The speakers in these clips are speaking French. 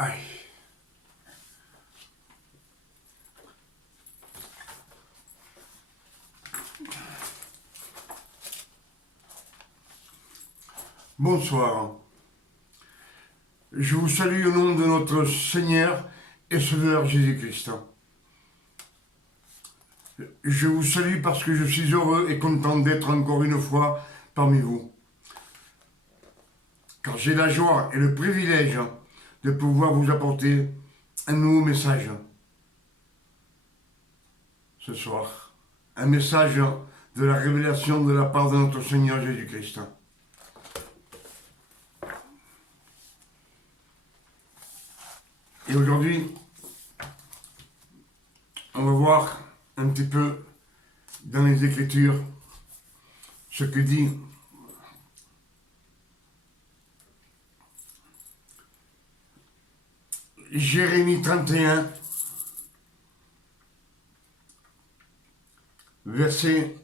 Aïe. Bonsoir. Je vous salue au nom de notre Seigneur et Sauveur Jésus-Christ. Je vous salue parce que je suis heureux et content d'être encore une fois parmi vous. Car j'ai la joie et le privilège de pouvoir vous apporter un nouveau message ce soir. Un message de la révélation de la part de notre Seigneur Jésus-Christ. Et aujourd'hui, on va voir un petit peu dans les Écritures ce que dit Jérémie 31, verset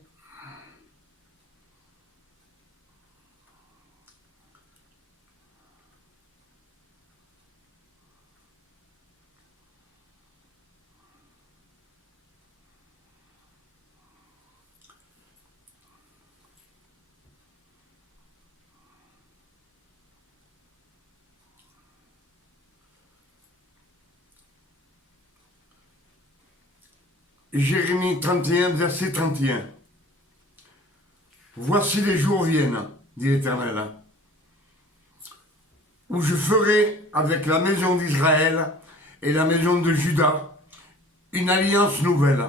31, verset 31. Voici les jours viennent, dit l'Éternel, où je ferai avec la maison d'Israël et la maison de Juda une alliance nouvelle.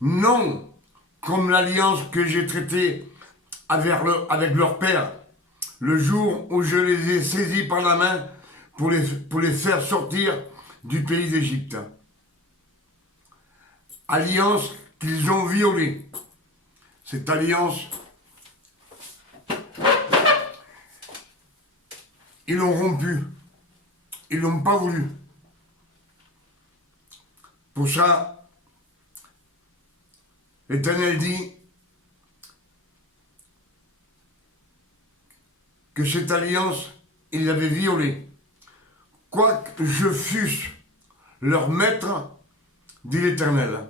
Non comme l'alliance que j'ai traitée avec leur père, le jour où je les ai saisis par la main pour les faire sortir du pays d'Égypte. Alliance qu'ils ont violée. Cette alliance, ils l'ont rompue. Ils ne l'ont pas voulu. Pour ça, l'Éternel dit que cette alliance, ils l'avaient violée. Quoique je fusse leur maître, dit l'Éternel.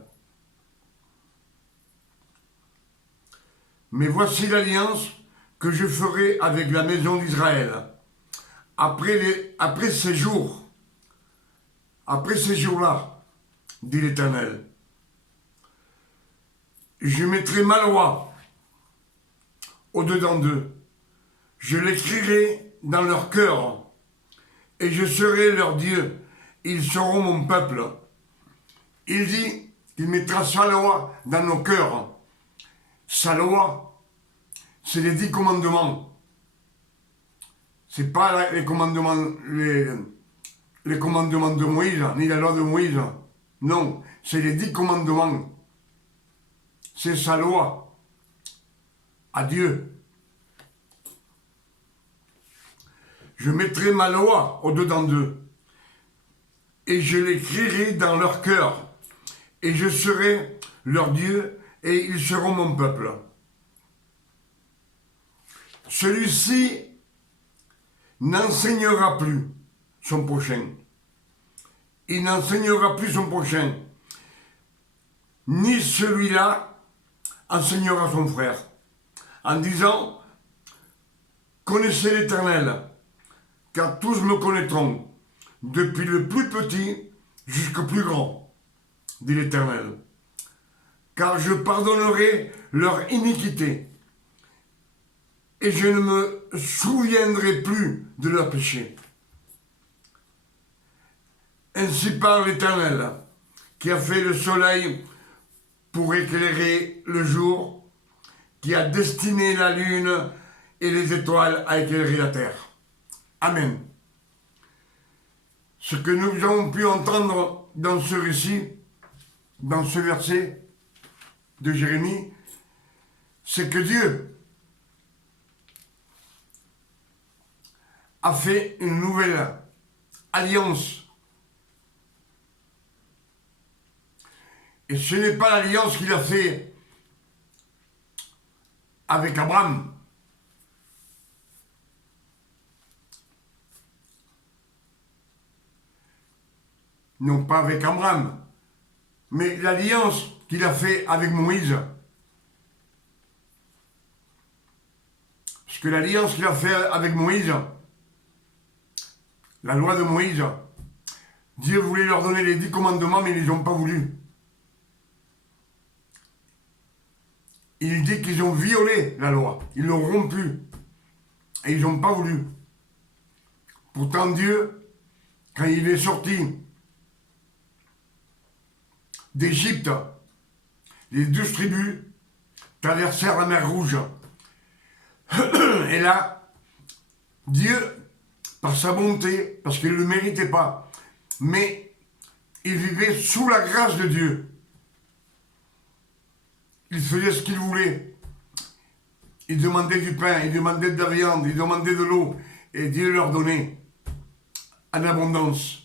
Mais voici l'alliance que je ferai avec la maison d'Israël. Après ces jours-là, dit l'Éternel, je mettrai ma loi au-dedans d'eux. Je l'écrirai dans leur cœur et je serai leur Dieu. Ils seront mon peuple. Il dit qu'il mettra sa loi dans nos cœurs. Sa loi, c'est les 10 commandements. C'est pas les commandements de Moïse, ni la loi de Moïse. Non, c'est les 10 commandements. C'est sa loi à Dieu. Je mettrai ma loi au-dedans d'eux et je l'écrirai dans leur cœur et je serai leur Dieu et ils seront mon peuple. Celui-ci n'enseignera plus son prochain. Il n'enseignera plus son prochain. Ni celui-là enseignera son frère. En disant, connaissez l'Éternel, car tous me connaîtront, depuis le plus petit jusqu'au plus grand, dit l'Éternel. Car je pardonnerai leur iniquité, et je ne me souviendrai plus de leurs péchés. Ainsi parle l'Éternel, qui a fait le soleil pour éclairer le jour, qui a destiné la lune et les étoiles à éclairer la terre. Amen. Ce que nous avons pu entendre dans ce récit, dans ce verset de Jérémie, c'est que Dieu a fait une nouvelle alliance. Et ce n'est pas l'alliance qu'il a fait avec Abraham. non pas avec Abraham, mais l'alliance qu'il a fait avec Moïse. Parce que l'alliance qu'il a fait avec Moïse, la loi de Moïse, Dieu voulait leur donner les 10 commandements, mais ils ne les ont pas voulu. Il dit qu'ils ont violé la loi, ils l'ont rompue, et ils n'ont pas voulu. Pourtant Dieu, quand il est sorti d'Égypte, les 12 tribus traversèrent la mer Rouge. Et là, Dieu, par sa bonté, parce qu'il ne le méritait pas, mais il vivait sous la grâce de Dieu. Il faisait ce qu'il voulait. Il demandait du pain, il demandait de la viande, il demandait de l'eau, et Dieu leur donnait en abondance.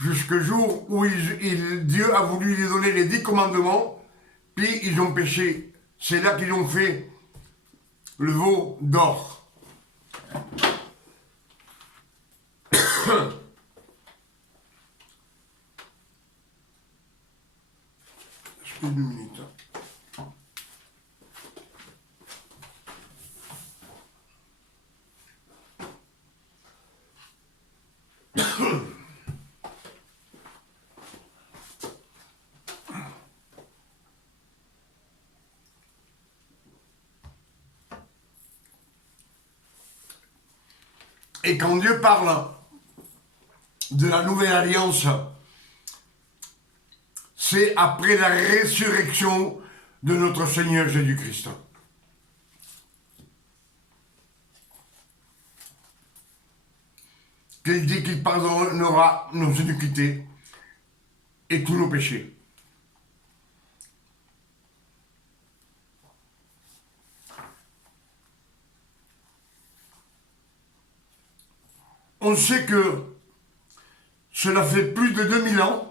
Jusqu'au jour où Dieu a voulu lui donner les 10 commandements, puis ils ont péché. C'est là qu'ils ont fait le veau d'or. Une minute. Et quand Dieu parle de la nouvelle alliance, c'est après la résurrection de notre Seigneur Jésus-Christ. Qu'il dit qu'il pardonnera nos iniquités et tous nos péchés. On sait que cela fait plus de 2000 ans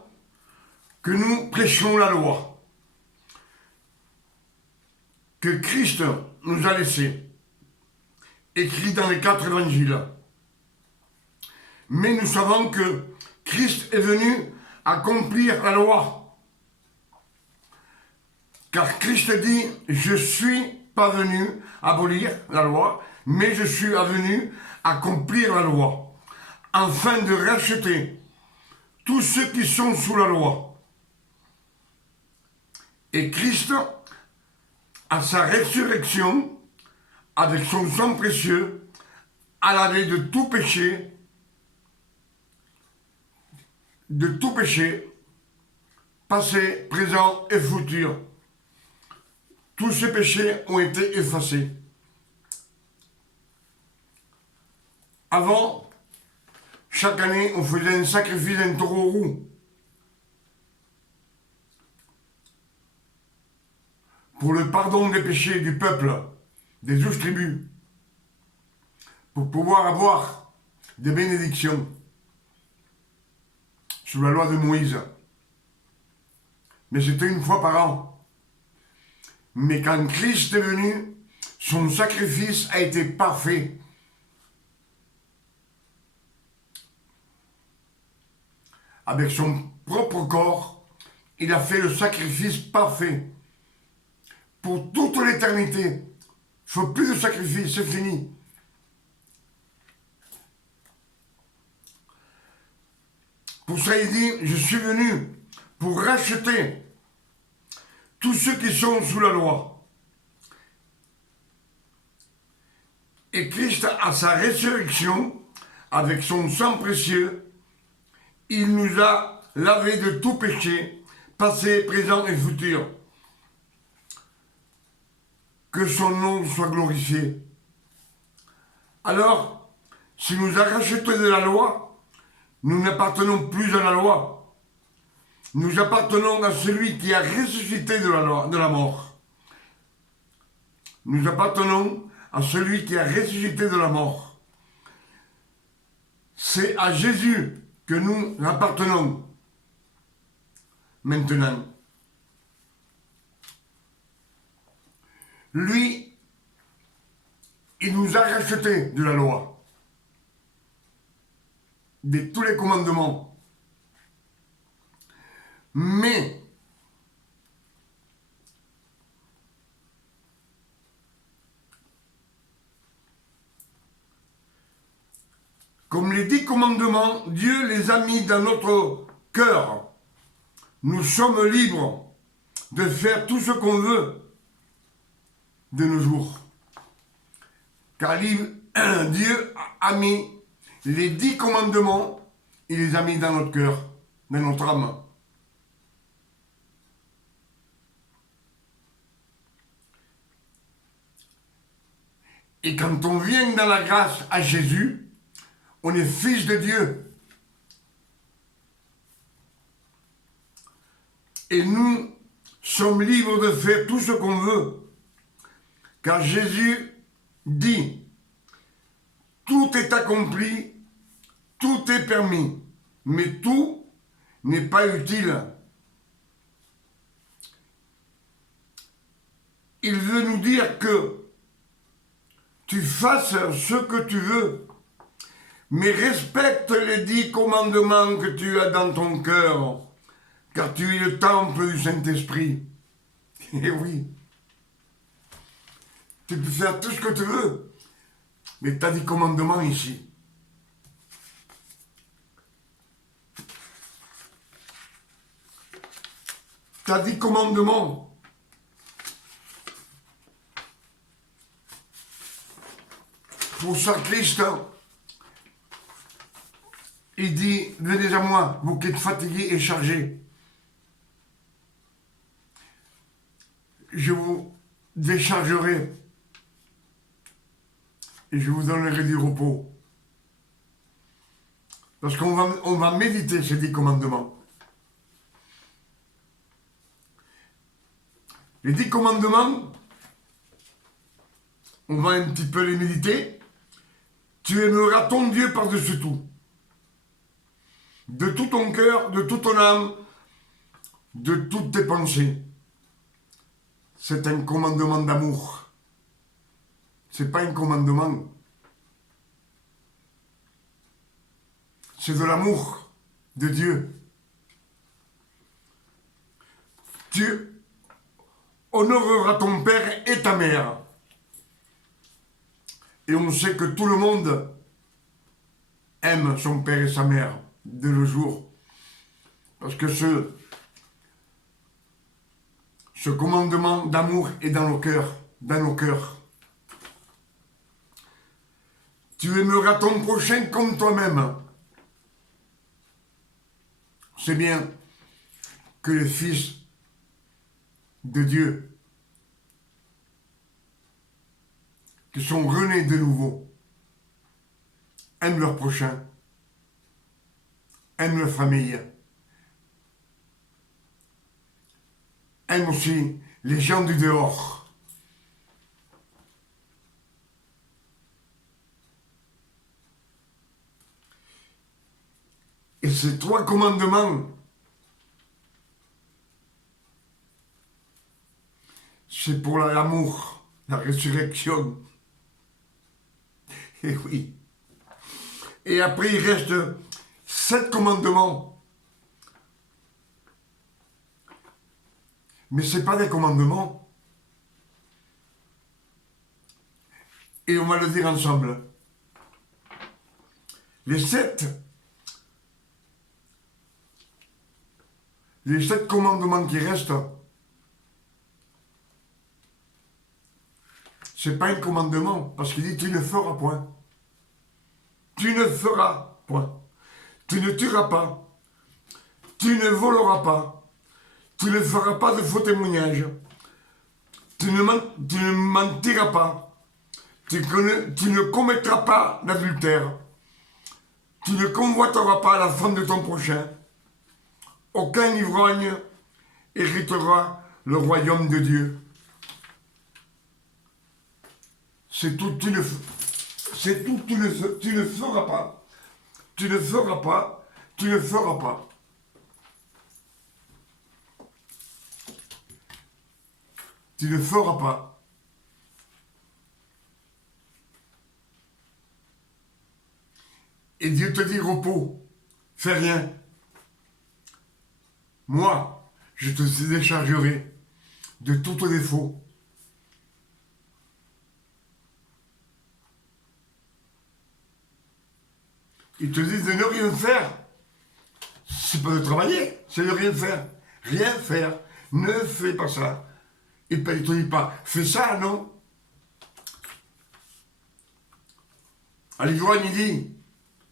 que nous prêchons la loi, que Christ nous a laissé, écrit dans les 4 évangiles. Mais nous savons que Christ est venu accomplir la loi. Car Christ dit, je ne suis pas venu abolir la loi, mais je suis venu accomplir la loi, afin de racheter tous ceux qui sont sous la loi. Et Christ, à sa résurrection, avec son sang précieux, a lavé de tout péché, passé, présent et futur. Tous ces péchés ont été effacés. Avant, chaque année, on faisait un sacrifice d'un taureau roux pour le pardon des péchés du peuple, des 12 tribus, pour pouvoir avoir des bénédictions sous la loi de Moïse. Mais c'était une fois par an. Mais quand Christ est venu, son sacrifice a été parfait. Avec son propre corps, il a fait le sacrifice parfait. Pour toute l'éternité. Il ne faut plus de sacrifice, c'est fini. Pour ça, il dit, je suis venu pour racheter tous ceux qui sont sous la loi. Et Christ, à sa résurrection, avec son sang précieux, il nous a lavé de tout péché, passé, présent et futur. Que son nom soit glorifié. Alors, s'il nous a rachetés de la loi, nous n'appartenons plus à la loi. Nous appartenons à celui qui a ressuscité de la mort. Nous appartenons à celui qui a ressuscité de la mort. C'est à Jésus que nous appartenons maintenant. Lui, il nous a rachetés de la loi. de tous les commandements. Mais comme les 10 commandements, Dieu les a mis dans notre cœur. Nous sommes libres de faire tout ce qu'on veut de nos jours. Car Dieu a mis les 10 commandements, il les a mis dans notre cœur, dans notre âme. Et quand on vient dans la grâce à Jésus, on est fils de Dieu. Et nous sommes libres de faire tout ce qu'on veut. Car Jésus dit, tout est accompli, tout est permis, mais tout n'est pas utile. Il veut nous dire que tu fasses ce que tu veux, mais respecte les 10 commandements que tu as dans ton cœur, car tu es le temple du Saint-Esprit. Et oui, tu peux faire tout ce que tu veux, mais tu as 10 commandements ici. Tu as 10 commandements. Pour ça, Christ, il dit, venez à moi, vous qui êtes fatigués et chargés. Je vous déchargerai et je vous donnerai du repos. Parce qu'on va méditer ces 10 commandements. Les 10 commandements, on va un petit peu les méditer. Tu aimeras ton Dieu par-dessus tout. De tout ton cœur, de toute ton âme, de toutes tes pensées. C'est un commandement d'amour. C'est pas un commandement. C'est de l'amour de Dieu. Tu honoreras ton père et ta mère. Et on sait que tout le monde aime son père et sa mère de nos jours. Parce que ce commandement d'amour est dans nos cœurs, dans nos cœurs. Tu aimeras ton prochain comme toi-même. C'est bien que les fils de Dieu, qui sont renés de nouveau, aiment leur prochain, aiment leur famille, aiment aussi les gens du dehors. Et ces 3 commandements, c'est pour l'amour, la résurrection. Et oui. Et après, il reste 7 commandements. Mais ce n'est pas des commandements. Et on va le dire ensemble. Les 7 commandements qui restent, c'est pas un commandement, parce qu'il dit tu ne feras point. Tu ne feras point. Tu ne tueras pas. Tu ne voleras pas. Tu ne feras pas de faux témoignages. Tu ne mentiras pas. Tu ne commettras pas d'adultère. Tu ne convoiteras pas la femme de ton prochain. Aucun ivrogne héritera le royaume de Dieu. C'est tout, tu ne feras pas. Tu ne feras pas. Tu ne feras pas. Tu ne feras pas. Et Dieu te dit repos, fais rien. Moi, je te déchargerai de tout défaut. Ils te disent de ne rien faire. C'est pas de travailler, c'est de rien faire. Rien faire. Ne fais pas ça. Et puis, il te dit pas, fais ça, non. À l'ivrogne, il dit,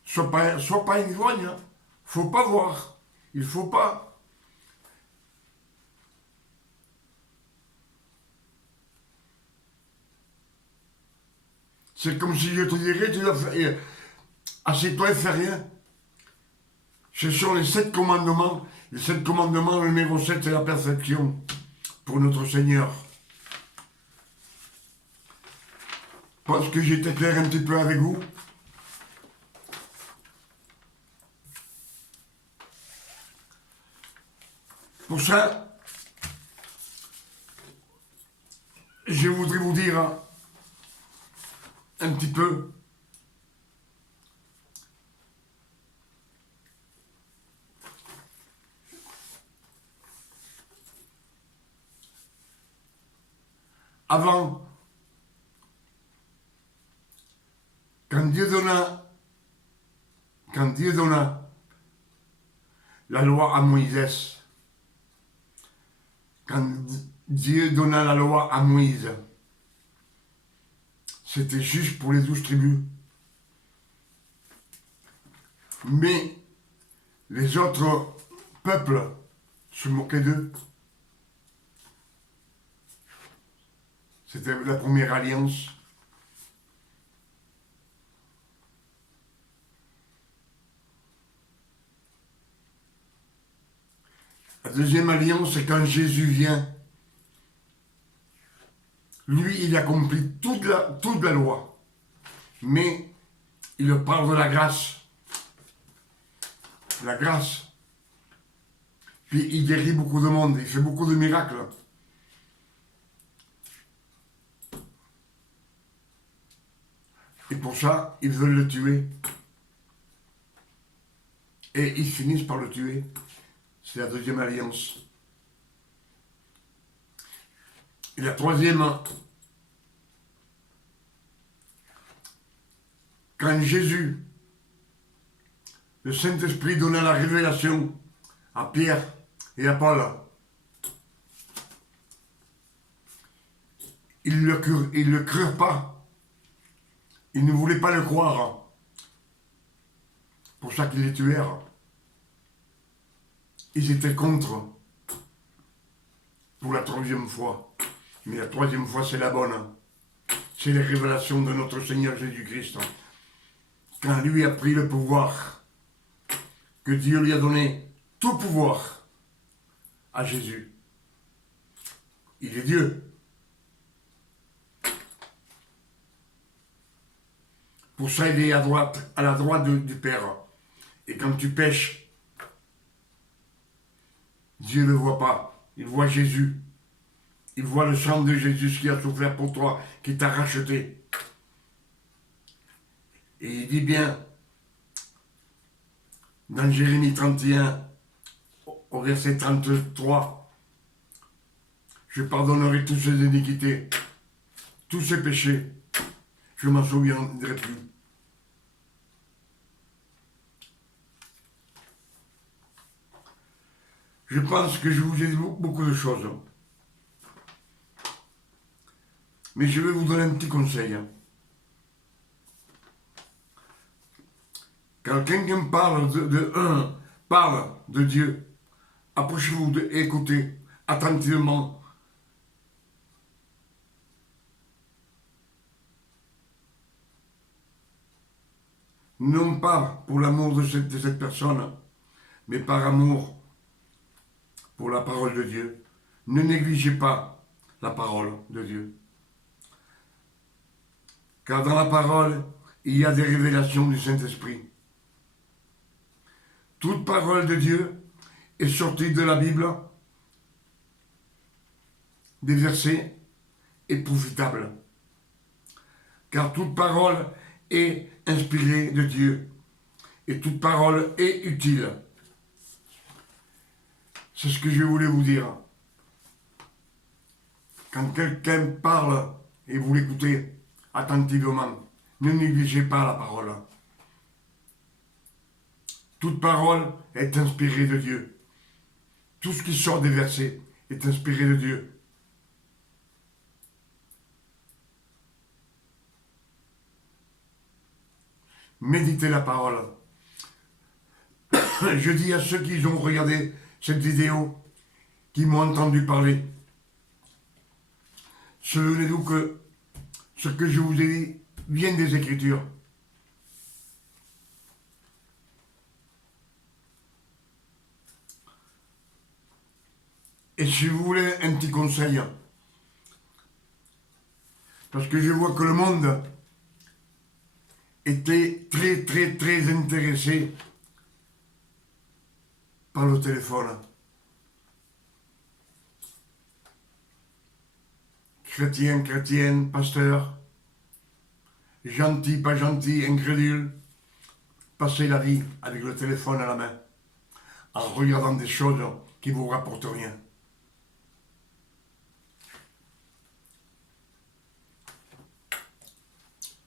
sois pas un ivrogne. Hein. Faut pas voir. Il faut pas. C'est comme si je te dirais, tu dois faire, assieds-toi et fais rien. Ce sont les 7 commandements. Les 7 commandements, le numéro 7, c'est la perfection pour notre Seigneur. Je pense que j'étais clair un petit peu avec vous. Pour ça, je voudrais vous dire un petit peu avant, quand Dieu donna la loi à Moïse, quand Dieu donna la loi à Moïse, c'était juste pour les 12 tribus. Mais les autres peuples se moquaient d'eux. C'était la première alliance. La deuxième alliance, c'est quand Jésus vient. Lui, il accomplit toute la loi. Mais il parle de la grâce. La grâce. Puis il guérit beaucoup de monde, il fait beaucoup de miracles. Et pour ça, ils veulent le tuer. Et ils finissent par le tuer. C'est la deuxième alliance. Et la troisième, quand Jésus, le Saint-Esprit donna la révélation à Pierre et à Paul, ils le crurent pas. Ils ne voulaient pas le croire. Pour ça qu'ils les tuèrent. Ils étaient contre. Pour la troisième fois. Mais la troisième fois, c'est la bonne. C'est les révélations de notre Seigneur Jésus-Christ. Quand lui a pris le pouvoir, que Dieu lui a donné tout pouvoir à Jésus. Il est Dieu. Pour ça, il est à la droite du Père. Et quand tu pèches, Dieu ne le voit pas. Il voit Jésus. Il voit le sang de Jésus qui a souffert pour toi, qui t'a racheté. Et il dit bien, dans Jérémie 31, au verset 33, je pardonnerai toutes ces iniquités, tous ces péchés, je m'en souviendrai plus. Je pense que je vous ai dit beaucoup de choses. Mais je vais vous donner un petit conseil. Quand quelqu'un parle de Dieu, approchez-vous et écoutez attentivement. Non pas pour l'amour de cette personne, mais par amour pour la parole de Dieu. Ne négligez pas la parole de Dieu. Car dans la parole, il y a des révélations du Saint-Esprit. Toute parole de Dieu est sortie de la Bible, des versets, est profitable. Car toute parole est inspirée de Dieu et toute parole est utile. C'est ce que je voulais vous dire. Quand quelqu'un parle et vous l'écoutez attentivement, ne négligez pas la parole. Toute parole est inspirée de Dieu. Tout ce qui sort des versets est inspiré de Dieu. Méditez la parole. Je dis à ceux qui ont regardé cette vidéo, qui m'ont entendu parler, souvenez-vous que ce que je vous ai dit vient des Écritures. Et si vous voulez un petit conseil, parce que je vois que le monde était très intéressé par le téléphone. Chrétien, chrétienne, pasteur, gentil, pas gentil, incrédule, passez la vie avec le téléphone à la main, en regardant des choses qui ne vous rapportent rien.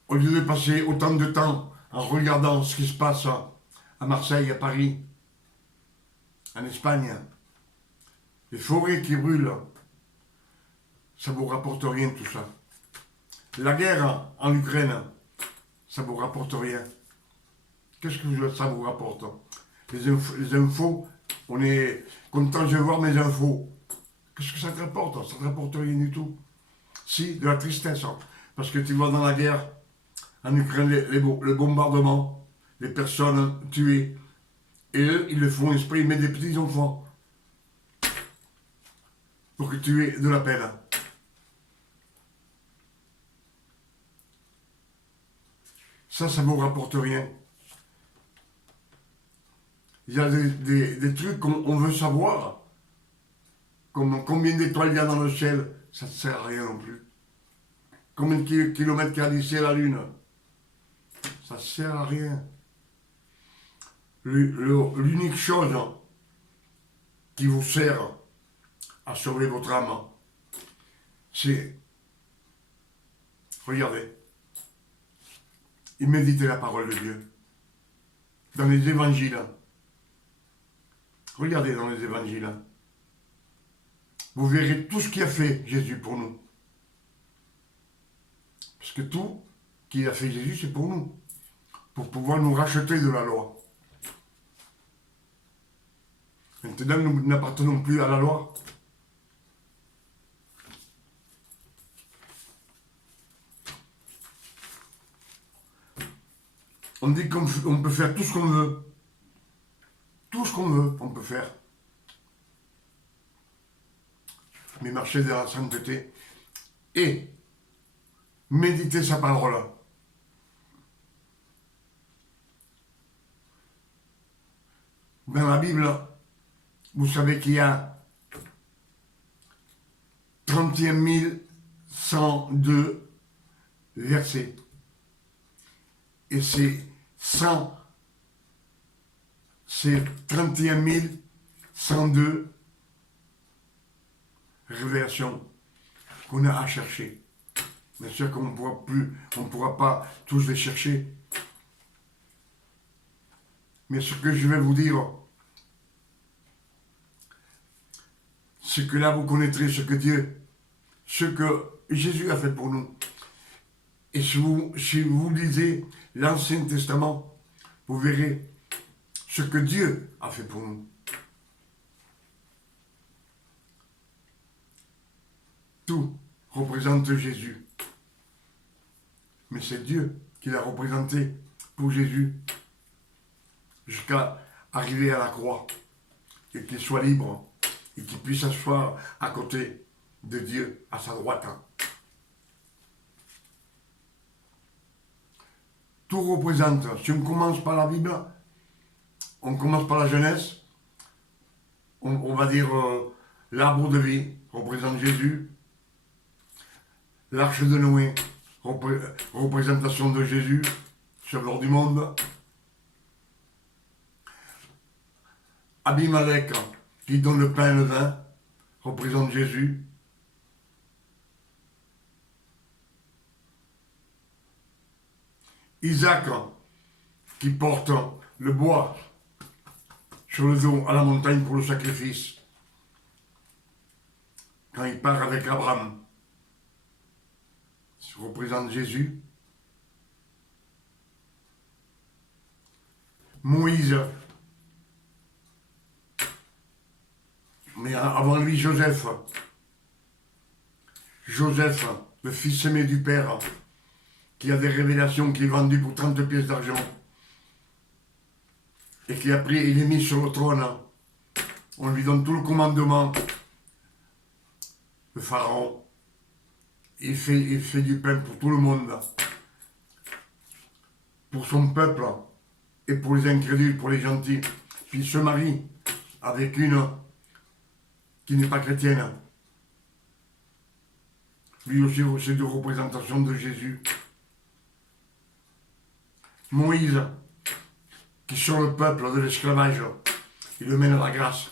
Au lieu de passer autant de temps en regardant ce qui se passe à Marseille, à Paris, en Espagne, les forêts qui brûlent, ça ne vous rapporte rien tout ça. La guerre en Ukraine, ça ne vous rapporte rien. Qu'est-ce que ça vous rapporte? Les infos, on est content de voir mes infos. Qu'est-ce que ça te rapporte? Ça ne te rapporte rien du tout. Si, de la tristesse. Parce que tu vois dans la guerre, en Ukraine, le bombardement, les personnes tuées. Et eux, ils le font exprès, ils mettent des petits enfants. Pour que tu aies de la peine. Ça ne vous rapporte rien. Il y a des trucs qu'on veut savoir. Comme combien d'étoiles il y a dans le ciel, ça ne sert à rien non plus. Combien de kilomètres il y a d'ici à la Lune, ça ne sert à rien. L'unique chose qui vous sert à sauver votre âme, c'est, regardez, et méditez la parole de Dieu. Dans les évangiles, regardez dans les évangiles, vous verrez tout ce qu'a fait Jésus pour nous. Parce que tout qu'il a fait Jésus, c'est pour nous. Pour pouvoir nous racheter de la loi. Maintenant, nous n'appartenons plus à la loi. On dit qu'on peut faire tout ce qu'on veut. Tout ce qu'on veut, on peut faire. Mais marcher dans la sainteté et méditer sa parole. Dans la Bible, vous savez qu'il y a 31 102 versets. Et c'est 31 102 révélations qu'on a à chercher. Bien sûr qu'on ne pourra pas tous les chercher. Mais ce que je vais vous dire, c'est que là vous connaîtrez ce que Jésus a fait pour nous. Et si vous lisez l'Ancien Testament, vous verrez ce que Dieu a fait pour nous. Tout représente Jésus. Mais c'est Dieu qui l'a représenté pour Jésus jusqu'à arriver à la croix et qu'il soit libre et qu'il puisse s'asseoir à côté de Dieu, à sa droite. Tout représente, si on commence par la Bible, on commence par la Genèse, on va dire l'arbre de vie représente Jésus, l'arche de Noé, représentation de Jésus, sauveur du monde, Abimelech qui donne le pain et le vin, représente Jésus. Isaac qui porte le bois sur le dos à la montagne pour le sacrifice. Quand il part avec Abraham, ça représente Jésus. Moïse, mais avant lui Joseph. Joseph, le fils aimé du Père, qui a des révélations, qui est vendu pour 30 pièces d'argent, et qui a pris, il est mis sur le trône. On lui donne tout le commandement. Le pharaon, il fait du pain pour tout le monde, pour son peuple, et pour les incrédules, pour les gentils. Puis il se marie avec une qui n'est pas chrétienne. Lui aussi, c'est de représentation de Jésus. Moïse, qui sort le peuple de l'esclavage, il le mène à la grâce.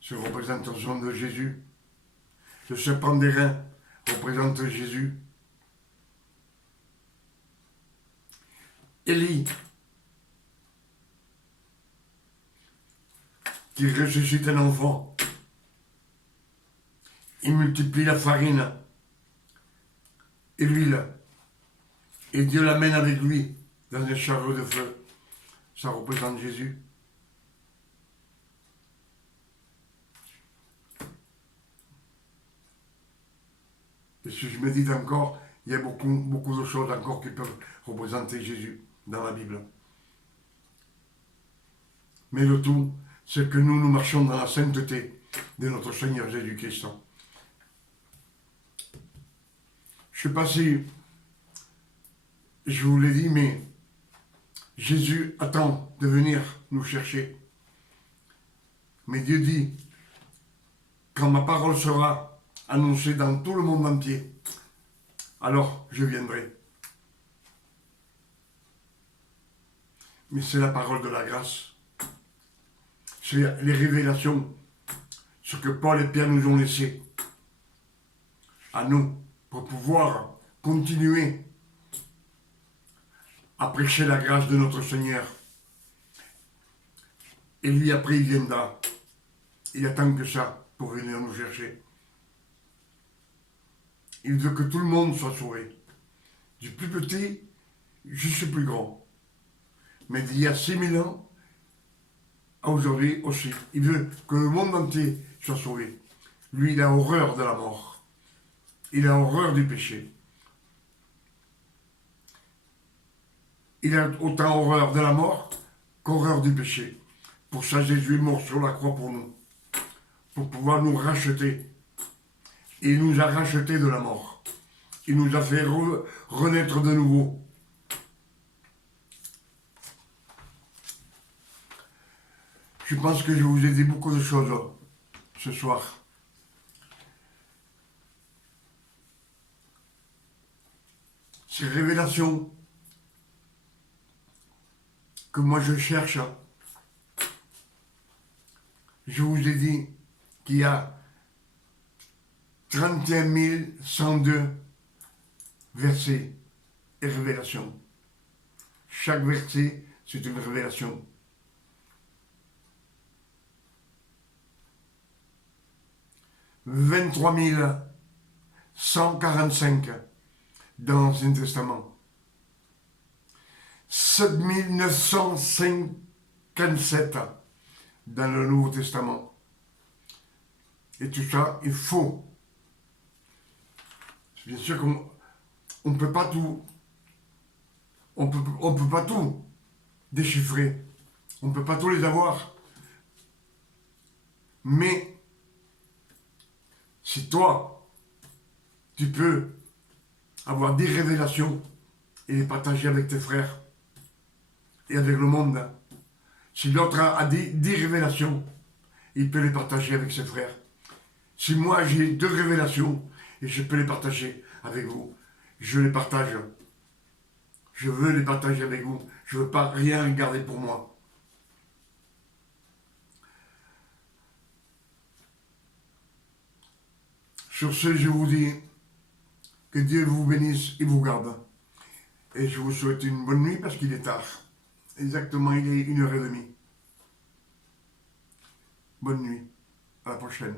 C'est une représentation de Jésus. Le serpent d'airain représente Jésus. Élie, qui ressuscite un enfant. Il multiplie la farine et l'huile. Et Dieu l'amène avec lui dans un chariot de feu. Ça représente Jésus. Et si je médite encore, il y a beaucoup de choses encore qui peuvent représenter Jésus dans la Bible. Mais le tout, c'est que nous marchons dans la sainteté de notre Seigneur Jésus-Christ. Je ne sais pas si je vous l'ai dit, mais Jésus attend de venir nous chercher. Mais Dieu dit, quand ma parole sera annoncée dans tout le monde entier, alors je viendrai. Mais c'est la parole de la grâce. C'est les révélations, ce que Paul et Pierre nous ont laissé à nous, pour pouvoir continuer à prêcher la grâce de notre Seigneur. Et lui, après, il viendra. Il attend que ça pour venir nous chercher. Il veut que tout le monde soit sauvé. Du plus petit jusqu'au plus grand. Mais d'il y a 6000 ans à aujourd'hui aussi. Il veut que le monde entier soit sauvé. Lui, il a horreur de la mort. Il a horreur du péché. Il a autant horreur de la mort qu'horreur du péché. Pour ça, Jésus est mort sur la croix pour nous. Pour pouvoir nous racheter. Et il nous a rachetés de la mort. Il nous a fait renaître de nouveau. Je pense que je vous ai dit beaucoup de choses ce soir. Ces révélations que moi je cherche, je vous ai dit qu'il y a 31 102 versets et révélations. Chaque verset, c'est une révélation. « 23 145 dans l'Ancien Testament. 7 957 dans le Nouveau Testament. Et tout ça, il faut. Bien sûr qu'on ne peut pas tout. On peut pas tout déchiffrer. On ne peut pas tous les avoir. Mais si toi, tu peux avoir des révélations et les partager avec tes frères et avec le monde. Si l'autre a des révélations, il peut les partager avec ses frères. Si moi j'ai 2 révélations et je peux les partager avec vous, je les partage. Je veux les partager avec vous. Je ne veux pas rien garder pour moi. Sur ce, je vous dis que Dieu vous bénisse et vous garde. Et je vous souhaite une bonne nuit parce qu'il est tard. Exactement, il est 1h30. Bonne nuit. À la prochaine.